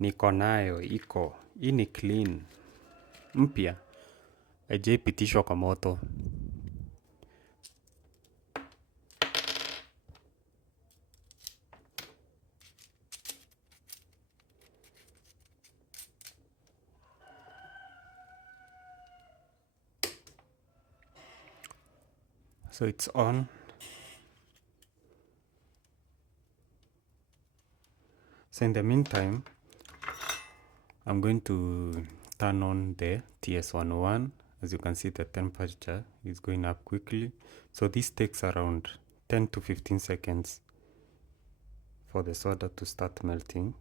niko nayo iko. Hii ni clean. Mpya. Haijaipitishwa kwa moto. So it's on. So in the meantime, I'm going to turn on the TS101. As you can see, the temperature is going up quickly. So this takes around 10 to 15 seconds for the solder to start melting.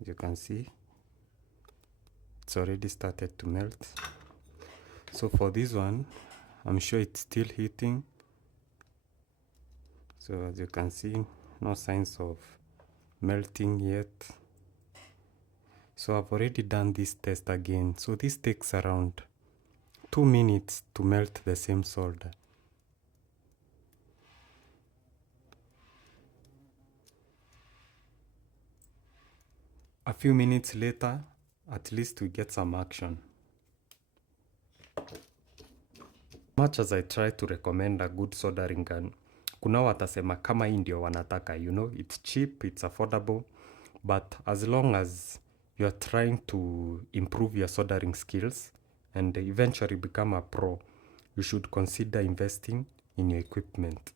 As you can see, it's already started to melt. So for this one, I'm sure it's still heating. So as you can see, no signs of melting yet. So I've already done this test again. So this takes around 2 minutes to melt the same solder. A few minutes later, at least we get some action. Much as I try to recommend a good soldering gun, kuna watasema kama hii ndio wanataka, you know, it's cheap, it's affordable, but as long as you're trying to improve your soldering skills and eventually become a pro, you should consider investing in your equipment.